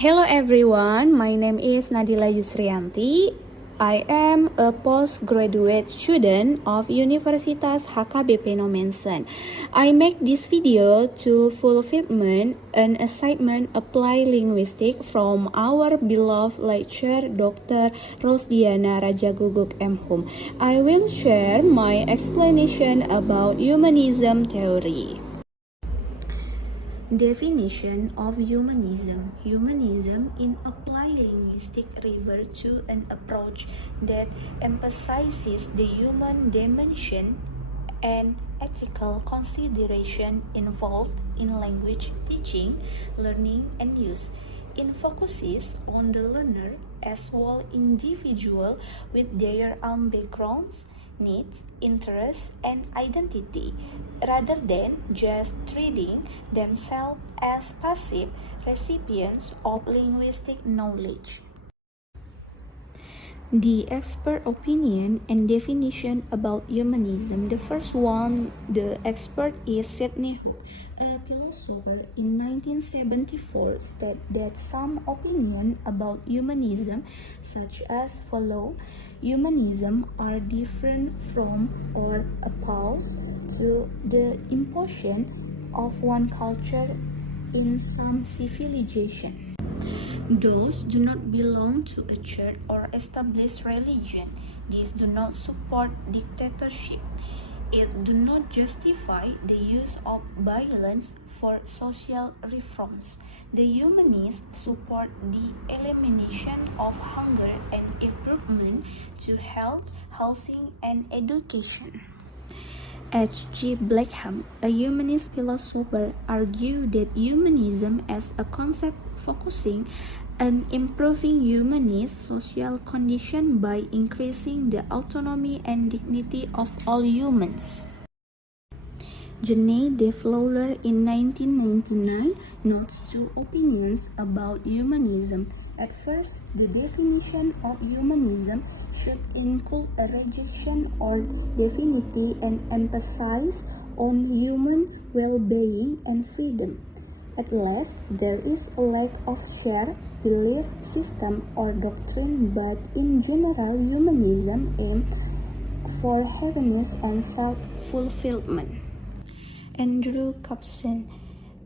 Hello everyone, my name is Nadila Yusrianti. I am a postgraduate student of Universitas HKBP Nomensen. I make this video to fulfillment an assignment apply linguistic from our beloved lecturer Dr. Rosdiana Rajaguguk M.Hum. I will share my explanation about humanism theory. Definition of humanism. Humanism in applied linguistics refers to an approach that emphasizes the human dimension and ethical consideration involved in language teaching, learning, and use. It focuses on the learner as well individual with their own backgrounds, needs, interests, and identity, rather than just treating themselves as passive recipients of linguistic knowledge. The expert opinion and definition about humanism. The first one, the expert is Sidney Hook, a philosopher in 1974, stated that some opinion about humanism, such as follow, humanism are different from or opposed to the imposition of one culture in some civilization. Those do not belong to a church or established religion. These do not support dictatorship. It do not justify the use of violence for social reforms. The humanists support the elimination of hunger and improvement to health, housing, and education. H.G. Blackham, a humanist philosopher, argued that humanism as a concept focusing on improving humanist social condition by increasing the autonomy and dignity of all humans. Genet de Fowler in 1999 notes two opinions about humanism. At first, the definition of humanism should include a rejection or divinity and emphasis on human well-being and freedom. At last, there is a lack of shared belief system or doctrine, but in general, humanism aims for happiness and self-fulfillment. Andrew Capson,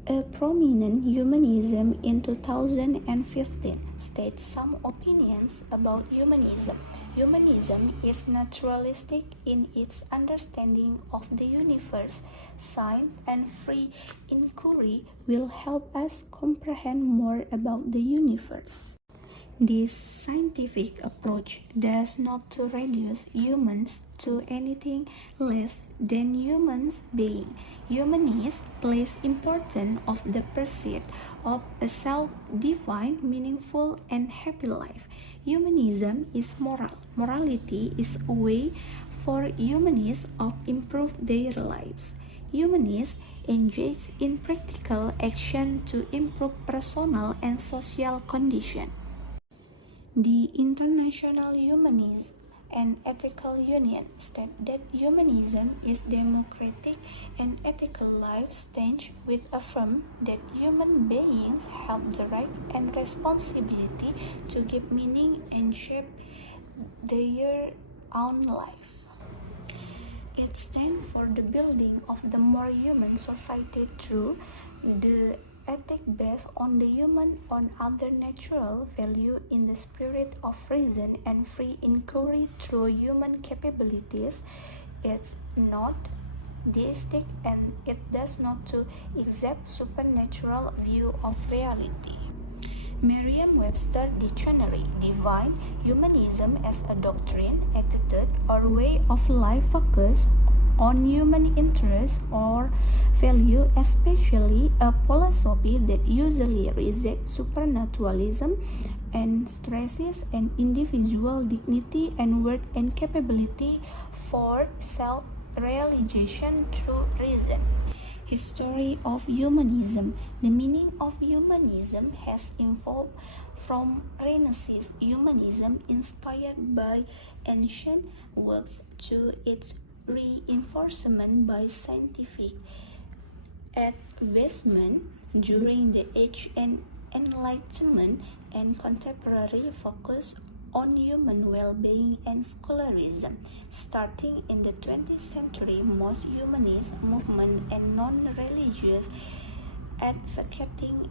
a prominent humanism in 2015, states some opinions about humanism. Humanism is naturalistic in its understanding of the universe. Science and free inquiry will help us comprehend more about the universe. This scientific approach does not to reduce humans to anything less than human beings. Humanists place importance of the pursuit of a self-defined, meaningful, and happy life. Humanism is moral. Morality is a way for humanists of improve their lives. Humanists engage in practical action to improve personal and social conditions. The International Humanism and Ethical Union state that humanism is democratic and ethical life stage which affirm that human beings have the right and responsibility to give meaning and shape their own life. It stands for the building of the more human society through the ethic based on the human on other natural value in the spirit of reason and free inquiry through human capabilities. It's not deistic and it does not to accept supernatural view of reality. Merriam-Webster Dictionary define humanism as a doctrine, attitude, or way of life focused on human interests or value, especially a philosophy that usually rejects supernaturalism and stresses an individual dignity and worth and capability for self-realization through reason. History of humanism. The meaning of humanism has evolved from Renaissance humanism inspired by ancient works to its reinforcement by scientific advancement during the age and Enlightenment and contemporary focus on human well-being and scholarism. Starting in the 20th century, most humanist movements and non-religious advocating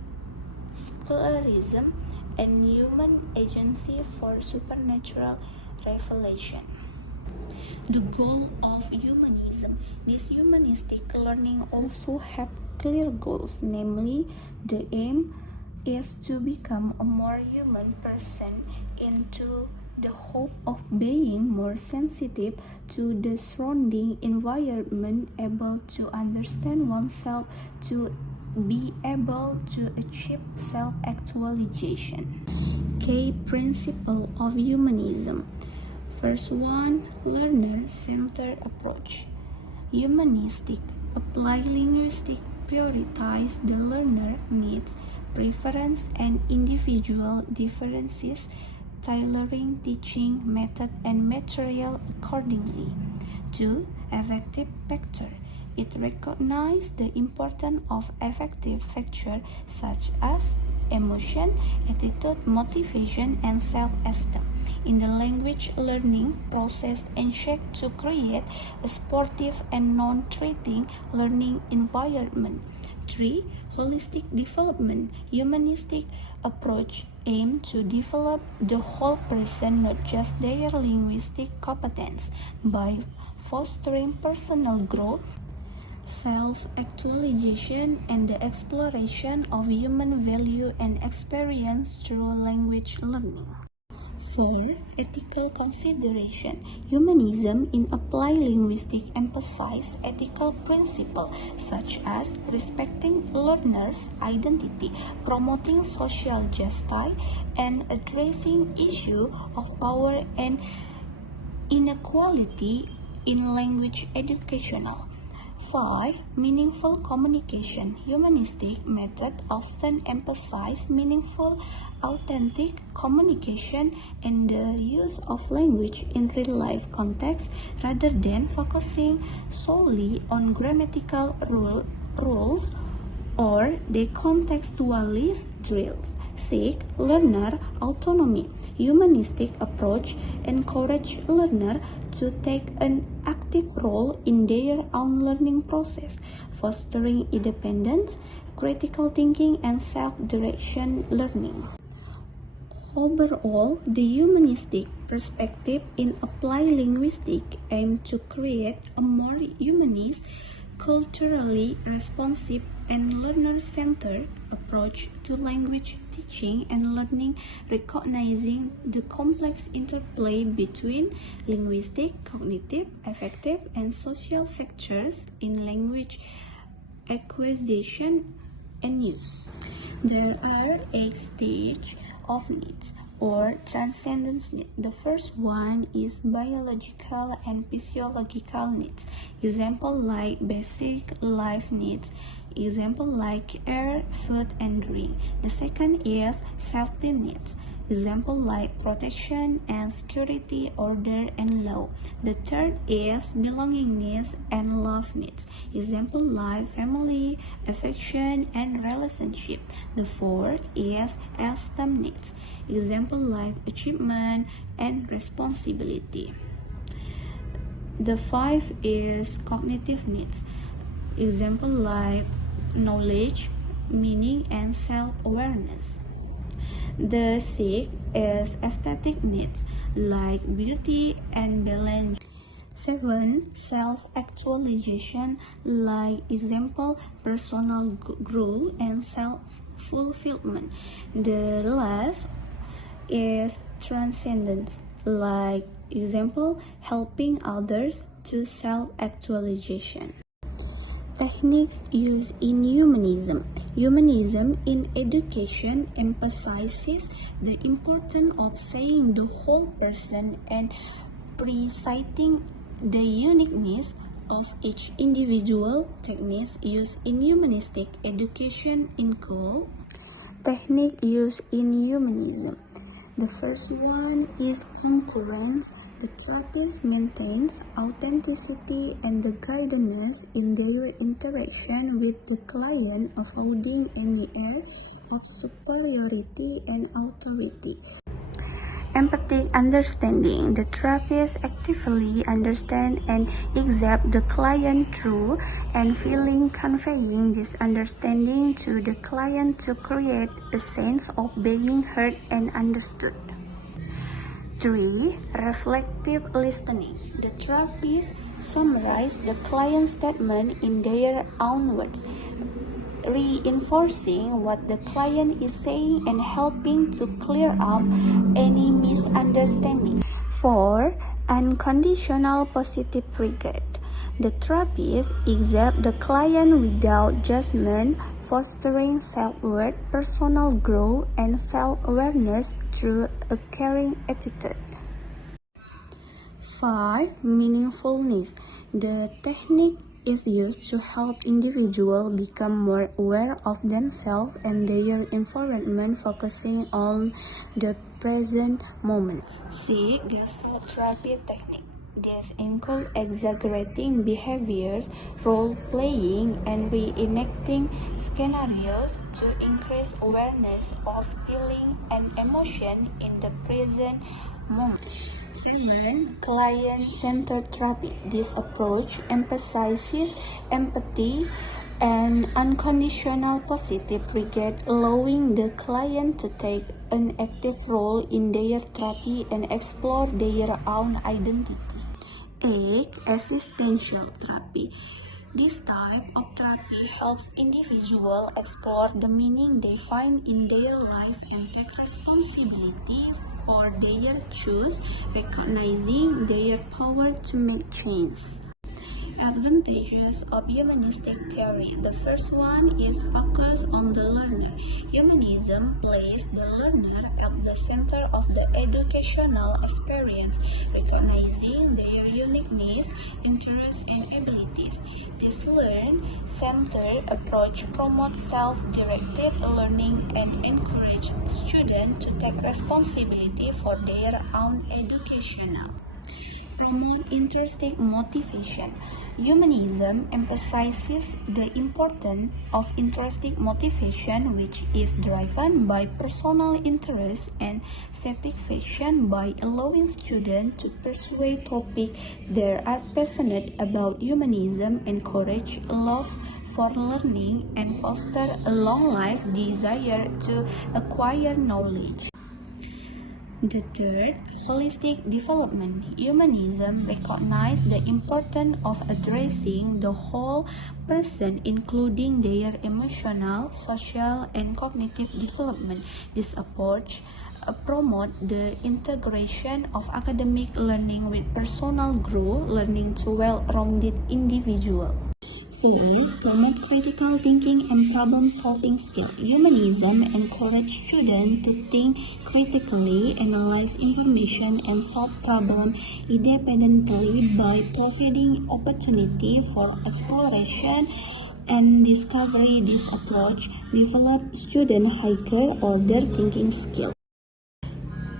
scholarism and human agency for supernatural revelation. The goal of humanism. This humanistic learning also have clear goals, namely the aim is to become a more human person into the hope of being more sensitive to the surrounding environment, able to understand oneself, to be able to achieve self-actualization. Key principle of humanism. First one, learner-centered approach. Humanistic applied linguistics prioritize the learner needs, preference, and individual differences, tailoring teaching method and material accordingly. 2. Affective factor. It recognizes the importance of affective factors such as emotion, attitude, motivation, and self-esteem in the language learning process and seek to create a sportive and non-threatening learning environment. 3. Holistic development. Humanistic approach aim to develop the whole person, not just their linguistic competence, by fostering personal growth, self-actualization, and the exploration of human value and experience through language learning. 4. Ethical consideration. Humanism in applied linguistics emphasizes ethical principles such as respecting learners' identity, promoting social justice, and addressing issues of power and inequality in language educational. 5. Meaningful communication. Humanistic methods often emphasize meaningful, authentic communication and the use of language in real-life context rather than focusing solely on grammatical rules or decontextualized drills. 6. Learner autonomy. Humanistic approach encourage learner to take an active role in their own learning process, fostering independence, critical thinking, and self-direction learning. Overall, the humanistic perspective in applied linguistics aims to create a more humanist, culturally responsive, and learner-centered approach to language teaching and learning, recognizing the complex interplay between linguistic, cognitive, affective, and social factors in language acquisition and use. There are 8 stages of needs or transcendence needs. The first one is biological and physiological needs. Example like basic life needs. Example like air, food, and drink. The second is safety needs. Example like protection and security, order, and law. The third is belonging needs and love needs. Example like family, affection, and relationship. The fourth is esteem needs. Example like achievement and responsibility. The fifth is cognitive needs. Example like knowledge, meaning, and self-awareness. The sixth is aesthetic needs like beauty and balance. 7. Self-actualization like example personal growth and self-fulfillment. The last is transcendence like example helping others to self-actualization. Techniques used in humanism. Humanism in education emphasizes the importance of seeing the whole person and precising the uniqueness of each individual. Techniques used in humanistic education include technique used in humanism. The first one is concurrence. The therapist maintains authenticity and the guidance in their interaction with the client, avoiding any error of superiority and authority. Empathic understanding. The therapist actively understands and accepts the client's true and feeling, conveying this understanding to the client to create a sense of being heard and understood. 3. Reflective listening. The therapist summarizes the client's statement in their own words, reinforcing what the client is saying and helping to clear up any misunderstanding. 4. Unconditional positive regard. The therapist accepts the client without judgment, fostering self-worth, personal growth, and self-awareness through a caring attitude. 5. Meaningfulness. The technique is used to help individuals become more aware of themselves and their environment, focusing on the present moment. 6. Gestalt therapy technique. These include exaggerating behaviors, role-playing, and reenacting scenarios to increase awareness of feeling and emotion in the present moment. 7. Client-centered therapy. This approach emphasizes empathy and unconditional positive regard, allowing the client to take an active role in their therapy and explore their own identity. 8. Existential therapy. This type of therapy helps individuals explore the meaning they find in their life and take responsibility for their choices, recognizing their power to make change. Advantages of humanistic theory. The first one is focus on the learner. Humanism places the learner at the center of the educational experience, recognizing their uniqueness, interests, and abilities. This learn-centered approach promotes self-directed learning and encourages students to take responsibility for their own education. Promote intrinsic motivation. Humanism emphasizes the importance of intrinsic motivation, which is driven by personal interest and satisfaction by allowing students to pursue topics they are passionate about. Humanism encourages love for learning and foster a long-life desire to acquire knowledge. The third, holistic development. Humanism recognizes the importance of addressing the whole person, including their emotional, social, and cognitive development. This approach promotes the integration of academic learning with personal growth, learning to well-rounded individual. 4. Promote critical thinking and problem-solving skills. Humanism encourages students to think critically, analyze information, and solve problems independently by providing opportunity for exploration and discovery. This approach develops students' higher order thinking skills.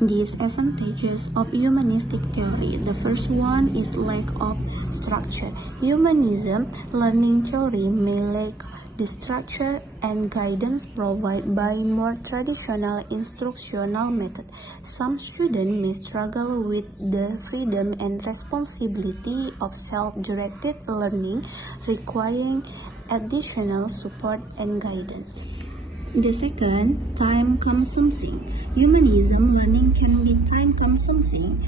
Disadvantages of humanistic theory. The first one is lack of structure. Humanism learning theory may lack the structure and guidance provided by more traditional instructional methods. Some students may struggle with the freedom and responsibility of self-directed learning, requiring additional support and guidance. The second, time-consuming. Humanism learning can be time-consuming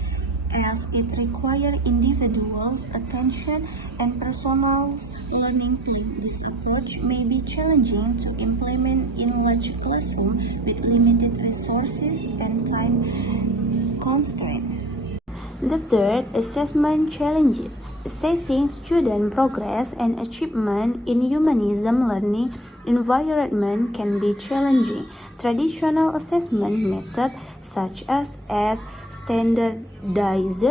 as it requires individuals' attention and personal learning plan. This approach may be challenging to implement in large classrooms with limited resources and time constraints. The third, assessment challenges. Assessing student progress and achievement in humanism learning environment can be challenging. Traditional assessment methods such as standardized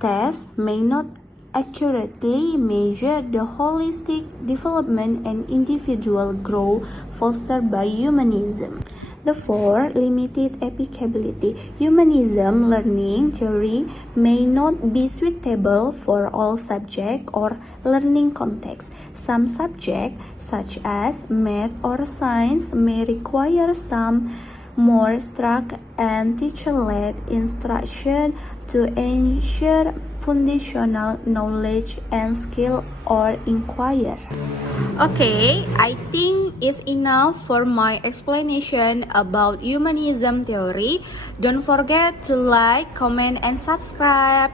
tests may not accurately measure the holistic development and individual growth fostered by humanism. The 4. Limited applicability. Humanism learning theory may not be suitable for all subjects or learning contexts. Some subjects, such as math or science, may require some more structured and teacher-led instruction to ensure foundational knowledge and skill or inquire. Okay, I think it's enough for my explanation about humanism theory. Don't forget to like, comment, and subscribe.